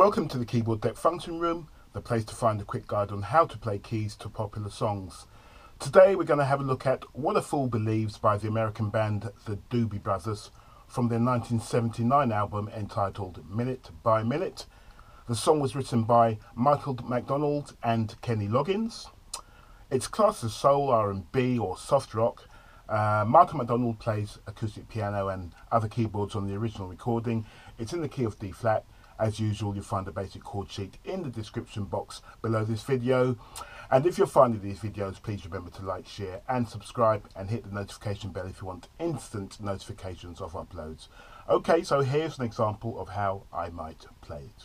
Welcome to the Keyboard Deck Function Room, the place to find a quick guide on how to play keys to popular songs. Today we're going to have a look at What a Fool Believes by the American band The Doobie Brothers from their 1979 album entitled Minute by Minute. The song was written by Michael McDonald and Kenny Loggins. It's classed as soul, R&B or soft rock. Michael McDonald plays acoustic piano and other keyboards on the original recording. It's in the key of D flat. As usual, you'll find a basic chord sheet in the description box below this video. And if you're finding these videos, please remember to like, share and subscribe and hit the notification bell if you want instant notifications of uploads. Okay, so here's an example of how I might play it.